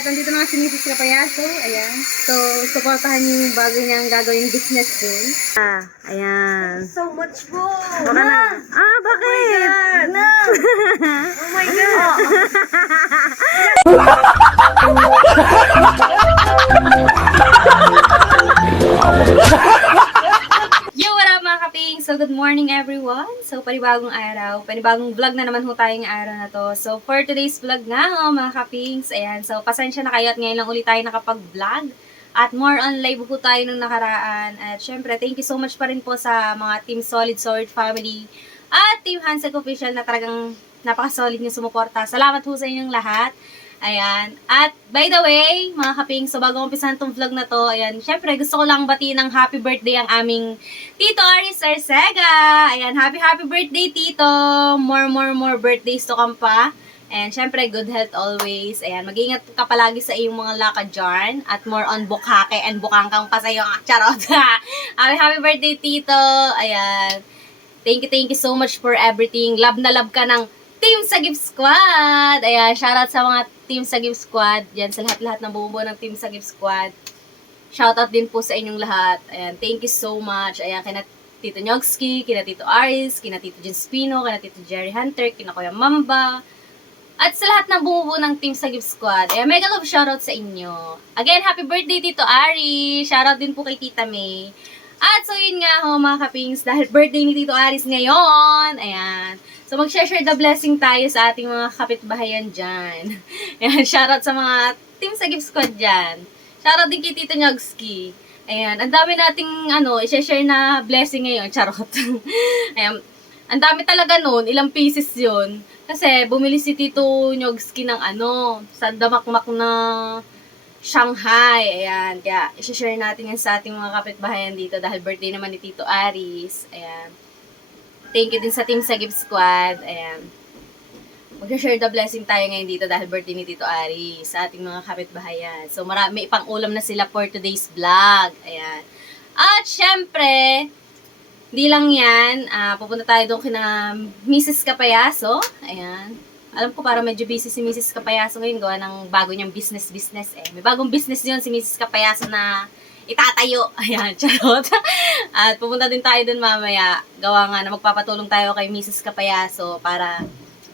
Nandito na nga si Mrs. Kapayaso. Ayan. So, supportahan niyo yung bago niyang gagawing business doon. Ayan. So much po. Baka na. Bakit? No. Oh my God. Yo, what up mga kaping? So, good morning everyone. So, panibagong araw. Panibagong vlog na naman ho tayo ng araw na to. So, for today's vlog nga ho mga kapings. Ayan. So, pasensya na kayo at ngayon lang ulit tayo nakapag-vlog. At more on live po tayo nung nakaraan. At syempre, thank you so much pa rin po sa mga Team Solid Sword Family at Team Hansek Official na talagang napaka-solid niyo sumuporta. Salamat po sa inyong lahat. Ayan. At by the way, mga kaping, so bago umpisahan tong vlog na to, ayan, syempre gusto ko lang batiin ng happy birthday ang aming Tito Aris Arcega. Ayan, happy birthday Tito. More birthdays to come pa. And syempre, good health always. Ayan, mag-iingat ka palagi sa iyong mga lakad dyan. At more on bukake and bukangkang pa sa iyong charot. Happy birthday Tito. Ayan. Thank you so much for everything. Love na love ka ng Team Sagip Squad! Ayan, shoutout sa mga Team Sagip Squad. Yan, sa lahat-lahat ng bumubuo ng Team Sagip Squad. Shoutout din po sa inyong lahat. Ayan, thank you so much. Ayan, kina Tito Nyogski, kina Tito Aris, kina Tito Jen Spino, kina Tito Jerry Hunter, kina Kuya Mamba. At sa lahat ng bumubuo ng Team Sagip Squad. Ayan, mega love shoutout sa inyo. Again, happy birthday Tito Aris! Shoutout din po kay Tita May. At so yun nga ho mga kapings, dahil birthday ni Tito Aris ngayon. Ayan. So, mag-share the blessing tayo sa ating mga kapitbahayan dyan. Ayan, shoutout sa mga Team Sagip Squad dyan. Shoutout din kay Tito Nyogski. Ayan, ang dami nating, i-share na blessing ngayon. Charot. Ayan, ang dami talaga nun. Ilang pieces yun. Kasi, bumili si Tito Nyogski ng sa damakmak na Shanghai. Ayan, kaya i-share natin yan sa ating mga kapitbahayan dito dahil birthday naman ni Tito Aris. Ayan. Thank you din sa Team Sagip Squad. Ayan. Mag-share the blessing tayo ngayon dito dahil birthday ni Tito Ari sa ating mga kapitbahayan. So, may pang ulam na sila for today's vlog. Ayan. At, syempre, hindi lang yan. Pupunta tayo doon kina Mrs. Kapayaso. Ayan. Alam ko para medyo busy si Mrs. Kapayaso ngayon. Gawa ng bago niyang business eh. May bagong business yun si Mrs. Kapayaso na itatayo. Ayan, charot. At pupunta din tayo dun mamaya. Gawa nga na magpapatulong tayo kay Mrs. Kapayaso para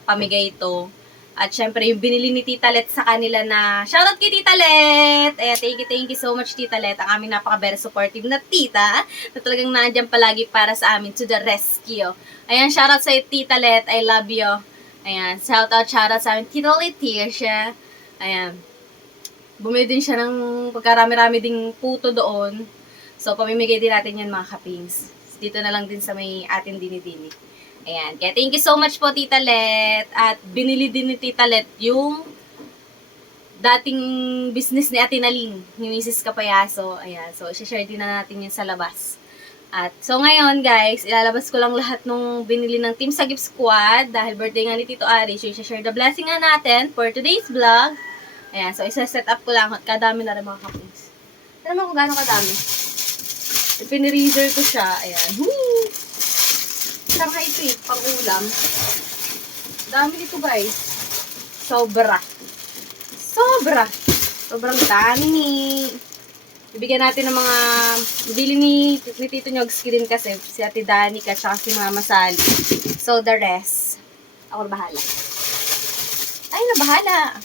pamigay ito. At syempre, yung binili ni Tita Let sa kanila na, shoutout kay Tita Let! Ayan, thank you so much, Tita Let. Ang aming napaka-very supportive na tita na talagang nandiyan palagi para sa amin to the rescue. Ayan, shoutout sa Tita Let. I love you. Ayan, shoutout sa amin. Tita Leticia. Ayan. Bumili din siya ng pagkarami-rami ding puto doon. So, pamimigay din natin yan mga kapings. Dito na lang din sa may atin dini-dini. Ayan. Kaya thank you so much po, Tita Let. At binili din ni Tita Let yung dating business ni Ate Naling, ni Mrs. Kapayaso. Ayan. So, i-share din na natin yan sa labas. At so, ngayon guys, ilalabas ko lang lahat nung binili ng Team Sagip Squad. Dahil birthday nga ni Tito Ari. So, i-share the blessing nga natin for today's vlog. Ayan, so isa-set up ko lang at kadami na rin mga kapings. Alam mo kung gaano kadami. Ipinireaser ko siya. Ayan. Woo! Sangha ito eh, pang ulam. Dami nito guys. Sobrang dami. Ibigyan natin ng mga bili ni Tito Nyogski din kasi si Ate Danica at si Mama Sally. So the rest, ako na bahala. Ay, na bahala.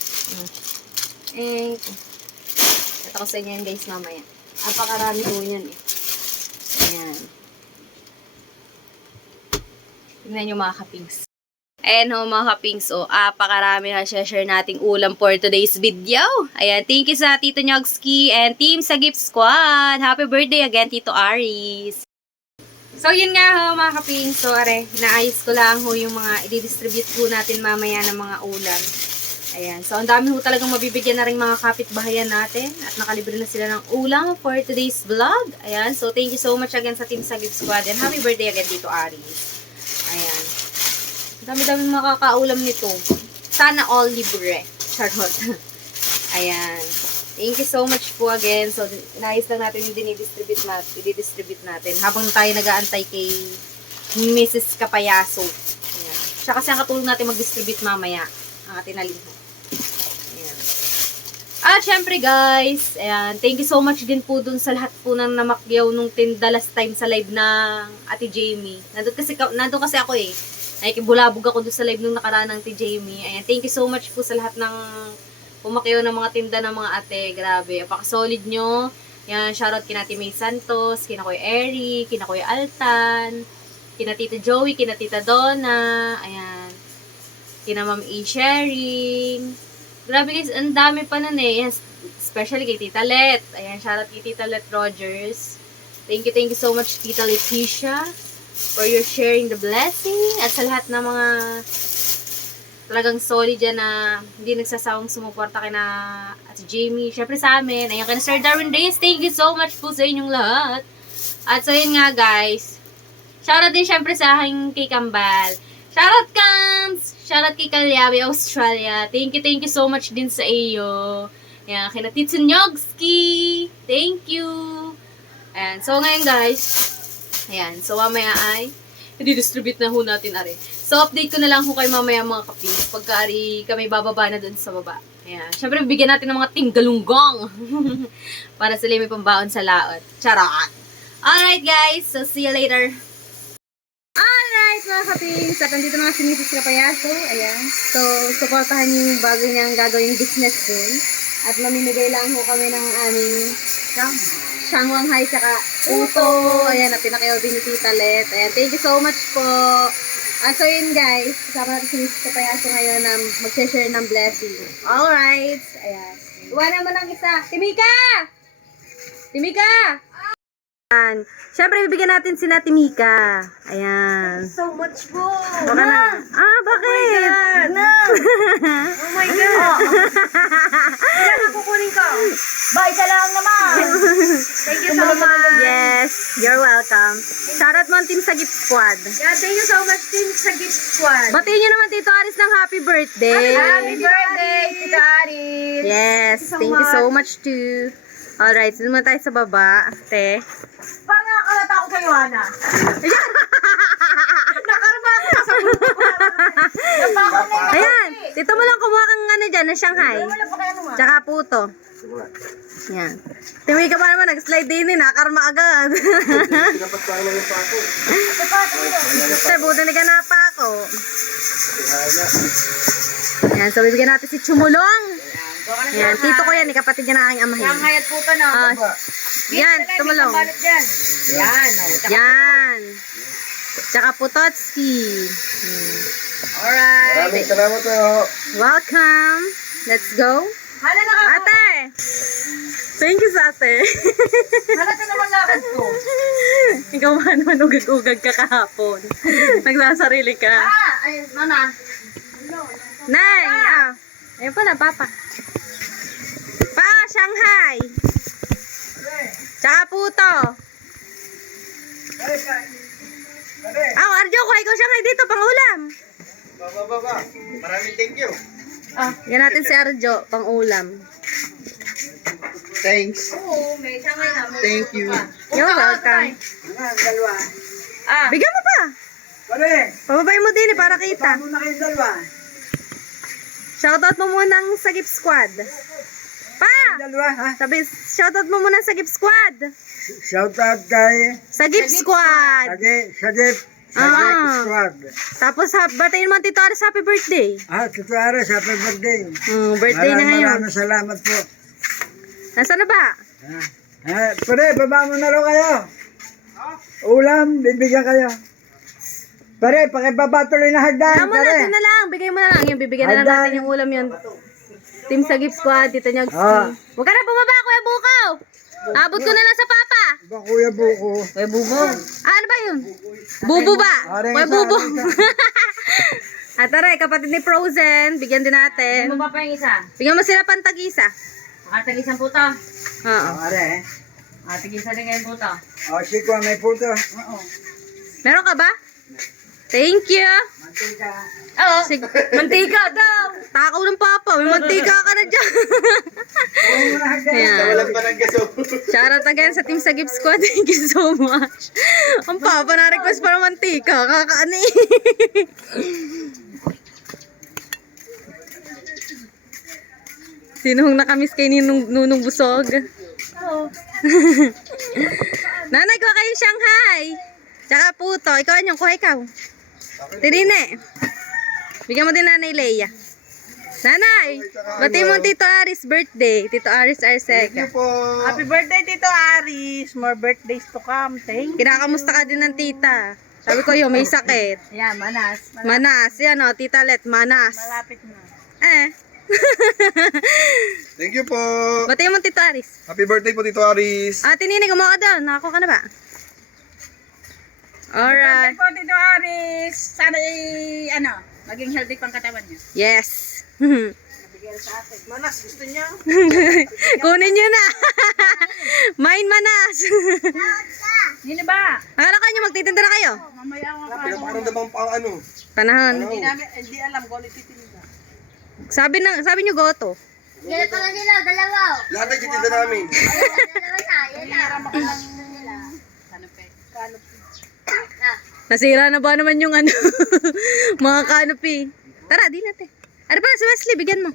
Ito ko sa inyo yan guys mamaya. Napakarami po yan eh. Ayan. Tingnan nyo mga kapings. Ayan ho mga kapings. O, napakarami na share nating ulam for today's video. Ayan, thank you sa Tito Nyogski and Team Sagip Squad. Happy birthday again, Tito Aris. So, yun nga ho mga kapings. So, naayos ko lang ho yung mga i-distribute ho natin mamaya ng mga ulam. Ayan. So, ang dami ho talagang mabibigyan na rin mga kapitbahayan natin. At nakalibre na sila ng ulam for today's vlog. Ayan. So, thank you so much again sa Team Sagip Squad. And happy birthday again dito, Aris. Ayan. Dami-dami makakaulam nito. Sana all libre. Charot. Ayan. Thank you so much po again. So, inayos lang natin yung i-distribute natin. Habang tayo nag-aantay kay Mrs. Kapayaso. Ayan. Siya kasi ang katulong natin mag-distribute mamaya. Ang atin nalihan. Ayan. At syempre guys, ayan, thank you so much din po dun sa lahat po ng namakyaw nung tinda last time sa live ng Ate Jamie. Nandun kasi ako eh. Nakikibulabog ako dun sa live nung nakaraan ng Ate Jamie. Ayan, thank you so much po sa lahat ng pumakyaw ng mga tinda ng mga ate. Grabe, apaka-solid nyo. Ayan, shoutout kina Ate May Santos, kina Kuya Eric, kina Kuya Altan, kina Tita Joey, kina Tita Donna, ayan, kina Ma'am E. Sharing. Grabe guys, ang dami pa nun eh. Yes, especially kay Tita Let. Ayan, shoutout kay Tita Let Rogers. Thank you so much Tita Leticia for your sharing the blessing. At sa lahat ng mga talagang solid dyan na hindi nagsasawang sumuporta kina Ate Jamie. Syempre sa amin. Ayan, kina Sir Darwin Reyes. Thank you so much po sa inyong lahat. At so yun nga guys. Shoutout din syempre sa aking kay Kambal. Shoutout Kams! Shoutout kay Kalyawi, Australia. Thank you so much din sa iyo. Ayan, kina Titsunyogski. Thank you. Ayan, so ngayon guys, ayan, so mamaya ay, i-distribute na ho natin ari. So update ko na lang ho kayo mamaya mga kapis, pagka ari kami bababa na dun sa baba. Ayan, syempre bigyan natin ng mga tinggalunggong. Para sila may pambaon sa laot. Charot! Alright guys, so see you later. Alright mga kapings, at nandito na nga si Mrs. Kapayaso, ayan. So, supportahan niyo yung bago niyang gagawing business din. At mamimigay lang ho kami ng aming Shanghai tsaka Uto, ayan, na pinakayaw din ni Tita Let. Ayan, thank you so much po. At so yun guys, kasama natin si Mrs. Kapayaso ngayon na mag-share ng blessing. Alright, ayan. Iwanan mo ng isa. Timika! Timika! Ayan. Siyempre, bibigyan natin si Nati Mika. Ayan. So much po. Baka na. Ah, bakit? No. Oh my God. Ilan na kukunin ko? Ba, isa lang naman. Thank you so much. Yes, you're welcome. Shoutout mo ang team sa Gift Squad. Yeah, thank you so much team sa Gift Squad. Batiin niyo naman Tito Aris ng happy birthday. Happy birthday, Tita Aris. Yes, thank you so much too. Alright, dito naman tayo sa baba. Te. Parang nakakalata ako sa'yo, Ana. Nakarama ka sa buto ko. Napakot na yung Ayan, dito mo lang kumuha kang ano dyan, na Shanghai. wala pa kaya naman. Tsaka puto. Yan. Timi ka pa naman, nag-slide din eh, nakarma agad. Sir, buto ni ka na pa ako. Yan, so bibigyan natin si Chumulong. Yan, tito ko yan, eh, kapatid niya na aking amahin. Shanghai at puto na. Ah, yan, Chumulong. Yan. Yan. Oh. Yan. Tsaka Putotski. Alright. Salamat po. Welcome. Let's go. Hala na ka. Ate! Thank you sa ate. Hala ka naman lakad ko. Ikaw ba naman ugag-ugag ka kahapon? Nagsasarili ka. Ay, mama. Nay! Ah. Ayun pala, papa. Pa, Shanghai. Tsaka puto. Arjo, kuha ikaw Shanghai dito, pang ulam. Baba. Maraming thank you. Yan natin si Arjo, pang ulam. Thanks. Oo, may Shanghai na. Thank you. You're welcome. Dalawa. Bigyan mo pa. Pare, Pababay mo din eh, para kita. muna kayong dalawa. Shoutout mo muna sa Gift Squad. Pa! Dalawa, ha? Sabi, shoutout mo muna sa Gift Squad. Shout out kay Sa Gift Squad. Sagip. Ah. Squad. Tapos, batayin mo ang Tito Aris happy birthday. Tito Ares, happy birthday. Birthday na ngayon. Maraming salamat po. Nasaan na ba? Pare, baba mo na rin kayo. Ulam, bibigyan kayo. Pare, pakibaba tuloy na hagdan. Kaya mo na, Pare. ito na lang. Bigay mo na lang. Yung bibigyan na lang Hagdan. natin yung ulam yun. Team sa Gift Squad, Tito Nyogski. Ah. Huwag ka na bumaba, Kuya Bukaw. Abot ko na lang sa Papa. Ba, Kuya Buko. Kuya Bubo. Ano ba yun? Bubo ba? Aring Kuya isa, Bubo. aring At aray, kapatid ni Frozen. Bigyan din natin. Ano ba pa yung isa? Bigyan mo sila pantag-isa. Atag isang puto. Oo. Are, Atag isa din kayong puto. Siko, may puto. Meron ka ba? Thank you. Mantika. Oo. Sige. Mantika daw. Takaw ng Papa. May mantika ka na dyan. Huwag mo na hagdan. Ayan. Walang pa ng gaso. Shoutout again sa team sa Gift Squad. Thank you so much. Ang Papa na request para mantika. Kakaani. Sinong nakamiss kay Nunong Busog? Oo. Nanay, kuha kayong Shanghai. Tsaka puto. Ikaw anyong, kuha ikaw. Tirine. Bigyan mo din Nanay Leia. Nanay, bati mo Tito Aris birthday. Tito Aris Arseca. po. Happy birthday, Tito Aris. More birthdays to come. Thank you. Kinakamusta ka din ng tita. Sabi ko yun, may sakit. Yan, manas. Manas. Yan o, Tita Let, manas. Malapit na. Thank you po. Bati mo Tito Aris. Happy birthday po, Tito Aris. Tininig, umuha ka doon. Nakako ka na ba? Alright. Birthday po, Tito Aris. Sana maging healthy pang katawan niya. Yes. Nabigyan sa akin. Manas, gusto niya? Kunin nyo na. Mine manas. Hindi ba? Akala ka nyo, magtitinda na kayo. Mamaya ako pa. Pinapakaramdaman pa ang ano. Panahon. Hindi alam kung ulit titinda. Sabi nyo goto. Yan pala nila, dalawa. Lahat ay titinda namin. Dalawa tayo na. Nasira na ba naman yung ano, mga canopy. Tara, di natin. Ano pala si Wesley, bigyan mo.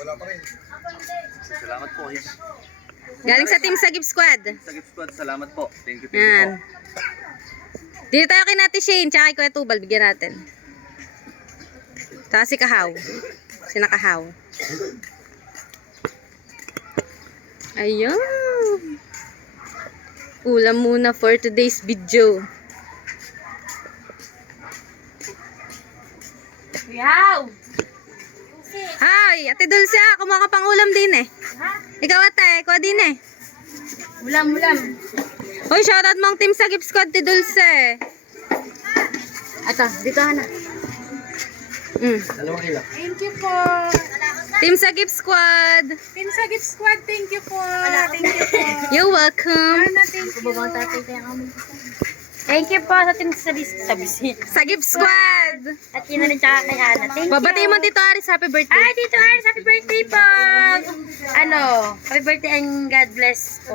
Wala pa rin. Salamat po. Galing sa Team Sagip Squad. Sa gift squad, salamat po. Thank you, Yan. Dito tayo kay Nati Shane, tsaka kay Kuya Tubal, bigyan natin. Tsaka si Kahaw. Si Nakahaw. Ayun. Ulam muna for today's video. Wow! Hi, Ate Dulce, kumuha ka pang ulam din eh. Ikaw ate, kuha din eh. Ulam. Hoy, shoutout mong Team Sagip Squad, Ate Dulce. Ito, dito na. Dalawang kilo. Thank you po. Team Sagip Squad. Team Sagip Squad, thank you po. Thank you po. You're welcome. Thank you. Thank you po sa Team Sagip Squad. At yun na rin tsaka kay Hana. Thank you. Babati mo Tito Aris, happy birthday. Ay, Tito Aris, happy birthday po. Happy birthday and God bless po.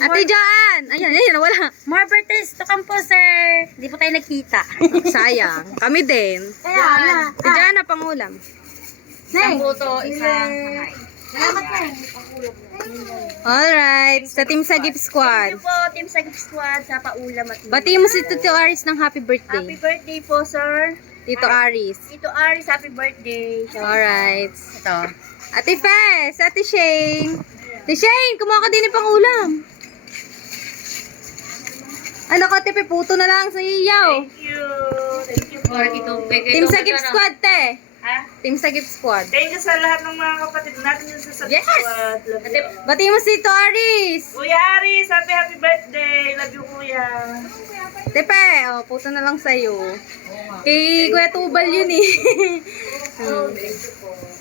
Ate Jan. Ayan, wala. More birthdays to come po, sir. Hindi po tayo nagkita. Sayang. Kami din. Kaya na. Ate Jan na pangulam. Nay. Salamat po. Alright, sa Team Sagip Squad. Thank you po, Team Sagip Squad, sa paulam at Bati mo si Tito Aris ng happy Happy birthday. birthday po, sir. Tito Aris. Tito Aris, happy birthday. Alright. Ito. Ate Fes, Ate Shane. Ate Shane, kumuha ka din ng pangulam. Ano ka, Tepe? Puto na lang sa iyaw. Thank you po. Team Sagip Squad, te. Ha? Team Sagip Squad. Thank you sa lahat ng mga kapatid natin yung sa Sagip Yes! Squad. Love you. Bati mo si Tito Aris. Kuya Aris, happy birthday. Love you, kuya. Tepe, puto na lang sa'yo. Kay Kuya Tubal yun eh.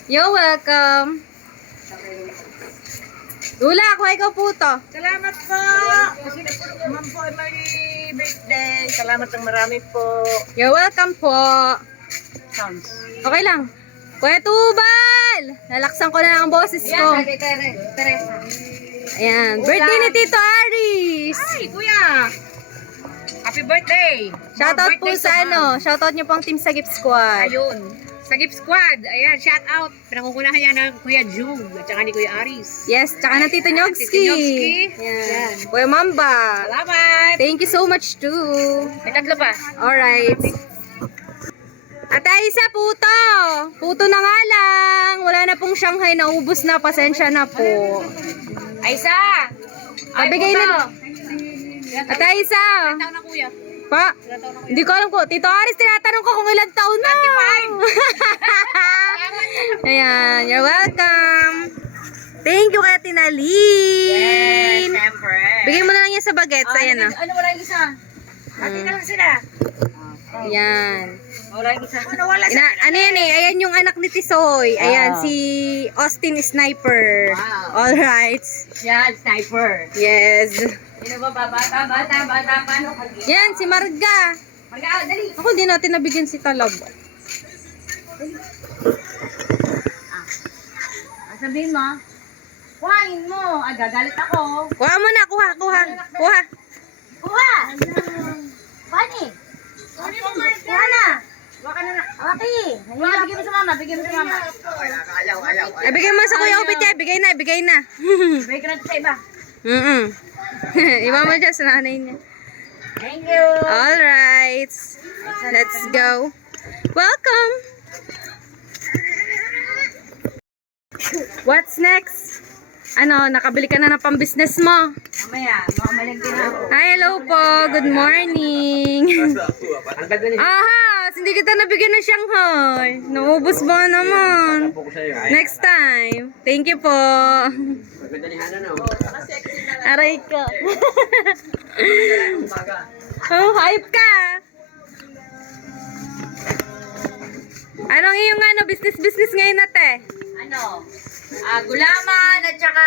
You're welcome. Lula, kuha ikaw puto. Salamat po. Ma'am po ay may birthday. Salamat ng marami po. You're welcome po. Okay lang. Kuya Tubal! Lalaksan ko na ang boses ko. Ayan. Birthday ni Tito Aris. Ay, kuya. Happy birthday. Shoutout po sa shoutout niyo pang Team Sagip Squad. Ayun. Sagip Squad. Ayan, shout out. Pinangungunahan niya ng Kuya Jung at saka ni Kuya Aris. Yes, tsaka na Tito Nyogski. Tito Nyogski. Yan. Kuya Mamba. Salamat. Thank you so much too. May tatlo pa. Alright. At Aisa, puto. Puto na nga lang. Wala na pong Shanghai, naubos na. Pasensya na po. Aisa. Pabigay na. At Aisa. Taon na kuya. Pa, hindi ko alam ko. Tito Aris, tinatanong ko kung ilang taon na. Ayan, you're welcome. Thank you kay Tinalin. Siyempre. Bigay mo na lang yan sa bagets. Ayan na. Ano wala yung isa? Atin na lang sila. Ayan. Wala yung isa. Ano wala sa Ano yan eh, ayan yung anak ni Tisoy. Ayan, si Austin Sniper. Wow. Alright. Yan, sniper. Yes. Sino ba ba? Bata, paano ka? Yan, si Marga. Marga, dali. Ako, di natin nabigyan si Talab. Sabihin mo, kuhain mo. Gagalit ako. Kuha mo na, kuha. Kuha! Pani! Kuha na! Kuha ka na. Okay. Bigyan mo sa mama. Bigyan mo sa mama. Ay, bigay mo sa Kuya Obit yan. Bigay na, bigay na. Bigyan ko na sa iba. Iba mo dyan sa nanay niya. Thank you. Alright. Let's go. Welcome. What's next? Ano, nakabili ka na ng pang-business mo? Mamaya, makamalagti na ako. Hi, hello po. Good morning. Aha, hindi kita nabigyan ng Shanghai. Naubos ba naman? Next time. Thank you po. Aray ko. Oh, hype ka. Anong iyong business ngayon nate? Ano? Gulaman at saka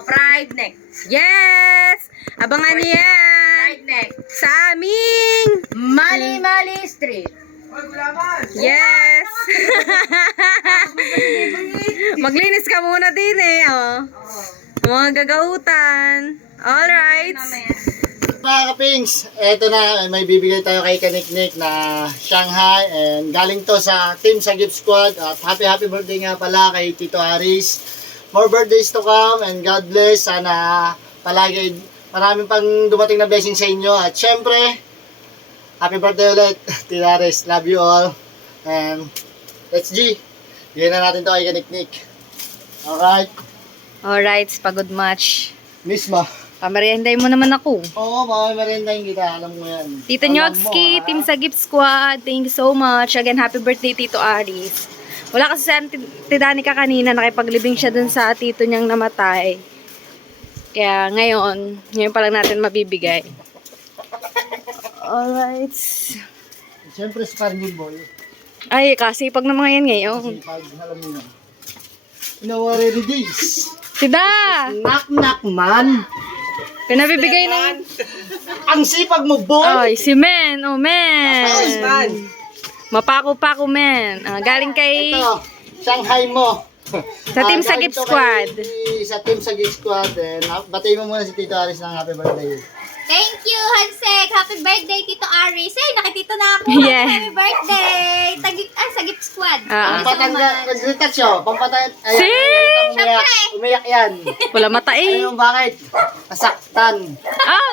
fried neck. Yes! Abangan niyo yan Fried neck. sa aming Mali Street. yes! Maglinis ka muna din oh. Mga gagautan. Alright. Mga kapings, eto na, may bibigay tayo kay Kaniknik na Shanghai and galing to sa team sa Gift Squad at happy birthday nga pala kay Tito Aris. More birthdays to come and God bless. Sana palagi maraming pang dumating na blessing sa inyo at syempre, happy birthday ulit Tito Aris. Love you all and let's G. Bigyan na natin to kay Kaniknik. Alright, Alright, pagod match. misma. Pamerienday mo naman ako. Oo, meriendahin kita, alam mo yan. Tito Alam Nyogski, mo, ha? team sa Gift Squad, thank you so much. Again, happy birthday Tito Aris. Wala kasi si Auntie Danica kanina, nakipaglibing siya dun sa tito niyang namatay. Kaya ngayon pa lang natin mabibigay. Alright. Siyempre si Parngil Boy. Ay, kasi pag na mga yan ngayon. Pag alam mo na. You know what it is? Sida! Knock man. Pinabibigay ng... Ang sipag mo, boy. Ay, si Men. Oh, Men. Mapako-pako, Men. Galing kay... Ito, Shanghai mo. Sa team sa galing Gift to Squad. Sa team sa Gift Squad. Batayin mo muna si Tito Aris ng happy birthday. Thank you, Hansek. Happy birthday, Tito Aris. Ay, nakitito na ako. Yeah. Happy birthday. Sa Gift Squad. Thank you so Pampatanda, much. nag-retouch yun. Pampatanda. Si! Umiyak. Umiyak yan. Wala mata eh. Ano bakit? Nasaktan. Ah!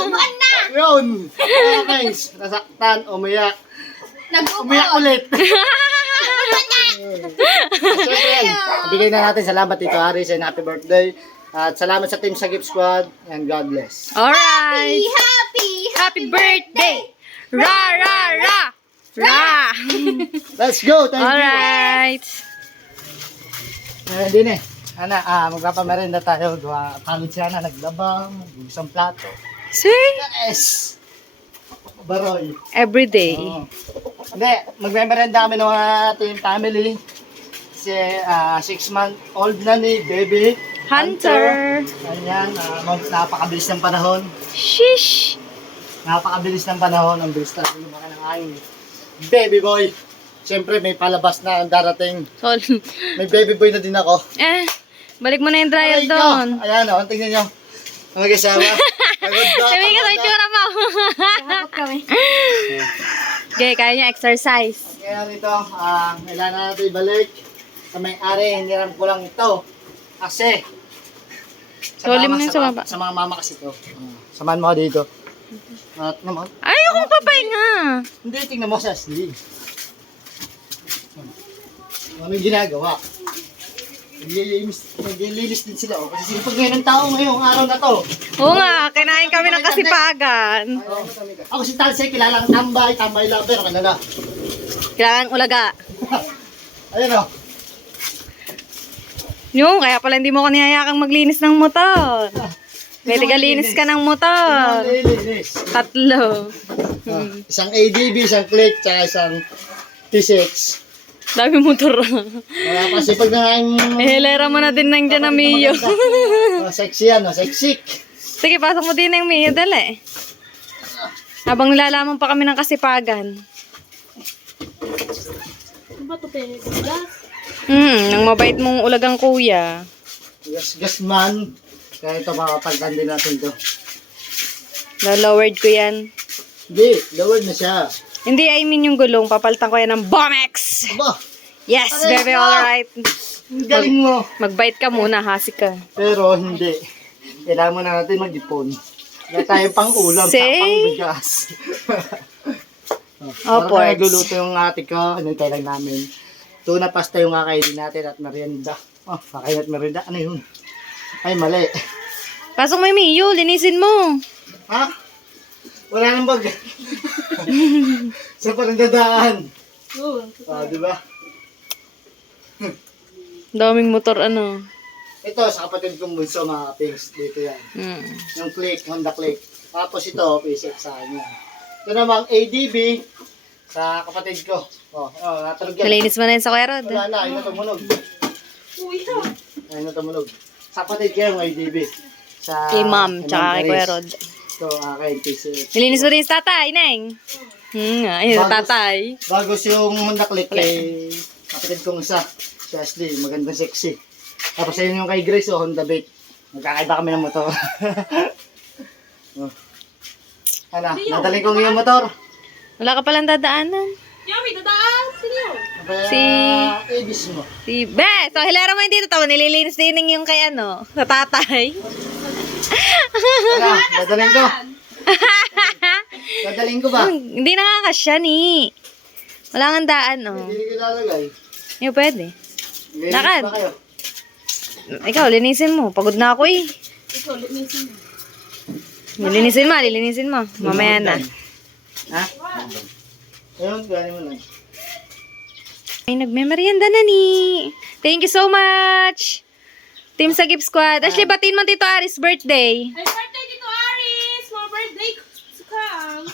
Buwan na. Yun. Thanks. Nasaktan. Umiyak. Umiyak Nag-upo. ulit. Siyempre yan, bigay na natin salamat Tito Aris and happy birthday. At salamat sa team sa Gift Squad and God bless. Alright. Happy birthday! Ra, ra, ra! Ra! Let's go! Thank Alright. you! Din eh. Magpapamerenda tayo. Pangit siya na naglabang, isang plato. See? Yes! Baroy. Everyday. Oo. Hindi, magmemerenda kami ng mga team family. Kasi 6-month-old na ni baby. Hunter. Ayan, napakabilis ng panahon. Shish. Napakabilis ng panahon. Ang bilis talaga lumaki ng aking baby boy. Siyempre, may palabas na ang darating. So, May baby boy na din ako. balik mo na yung dryer Aray ko! doon. Ayan, tingnan nyo. Ang mag-isama. Pagod ba? Sabi ka sa itsura mo. Okay, kaya niya exercise. Ngayon ito, kailangan natin ibalik sa may-ari. Hindi rin kulang ito. Kasi, Soli mo yun sa baba. Sa mga mama kasi ito. Samahan mo ako dito. At naman, Ayoko papahinga. hindi, tingnan mo sa sleeve. Ano yung ginagawa? Naglilinis din sila. Oh. Kasi sipag ngayon ng tao ngayong araw na to. Oo nga, kinain kami ng kasipagan. Ako si Talsay, kilalang tambay lover. Ano na? Kailangan ulaga. Ayun o. Yung, kaya pala hindi mo ko niyayakang maglinis ng motor. May tigalinis ka ng motor. Nililinis. 3. Isang ADB, isang click, tsaka isang T6. Dami motor. Kaya kasi pag nangain Hilera mo na din nang dyan na Mio. sexy yan, sexy. Sige, pasok mo din ng Mio, dali. Habang nilalaman pa kami ng kasipagan. Nang mabait mong ulagang kuya. Gas man. Kaya ito makapagdan din natin to. Na-lowered ko yan. Hindi, lowered na siya. Hindi, I mean yung gulong. Papalitan ko yan ng Bomex! Aba, Yes, Aray very ka! alright. ang galing mo. Magbite ka muna, hasi ka. Pero hindi. Kailangan mo na natin mag-ipon. Wala tayong pang-ulam, sa Say? pang-bigas. Oh, Parang ports. nagluluto yung ate ko, ano yung kailang namin. Tuna pasta yung kakainin natin at merienda. Oh, kakain at merienda. Ano yun? Ay, mali. Pasok mo yung Miyo, linisin mo. Ha? Wala nang bag. Sa parang dadaan. Di ba? Daming motor, ano. Ito, sa kapatid kong bunso, mga pings. Dito yan. Hmm. Yung click, Honda click. Tapos ito, PSX sa kanya. Ito namang ADB sa kapatid ko. Natulog yan. Nalinis mo na yun sa Kuya Rod. Wala na, ayun na tumunog. Ayun na tumunog. Sa kapatid ko yung ADB. Sa Kay ma'am, tsaka kay Kuya Rod. Ito, akin, PSX. Nilinis mo rin sa tatay, Neng. Ayun, sa tatay. Bagos yung Honda click kay kapatid kong isa. Si Ashley, magandang sexy. Tapos ayun yung kay Grace, Honda Beat. Magkakaiba kami ng motor. Ano, nadaling kong yung motor. Wala ka palang dadaanan. Si... Si- Ibis mo. Si Be! So, hilera mo yung dito. Tawa, nililinis din yung kay ano, sa tatay. Ano, dadaling ko. Dadaling ko ba? Hindi nakakasya ni. Wala nga daan, oh. Hindi ko ilalagay. Yung pwede. Lilinis Lakad. ba kayo? Ikaw, linisin mo. Pagod na ako eh. Lilinisin mo. Mamaya na. Ha? Ayun, gano'n mo na. Ay, nagme-merienda na ni. Thank you so much. Team sa Gift Squad. Ashley, batiin mo Tito Aris' birthday. Happy birthday, Tito Aris! More birthday to come!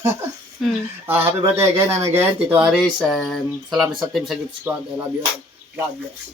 Happy birthday again and again, Tito Aris. And salamat sa team sa Gift Squad. I love you all. God bless.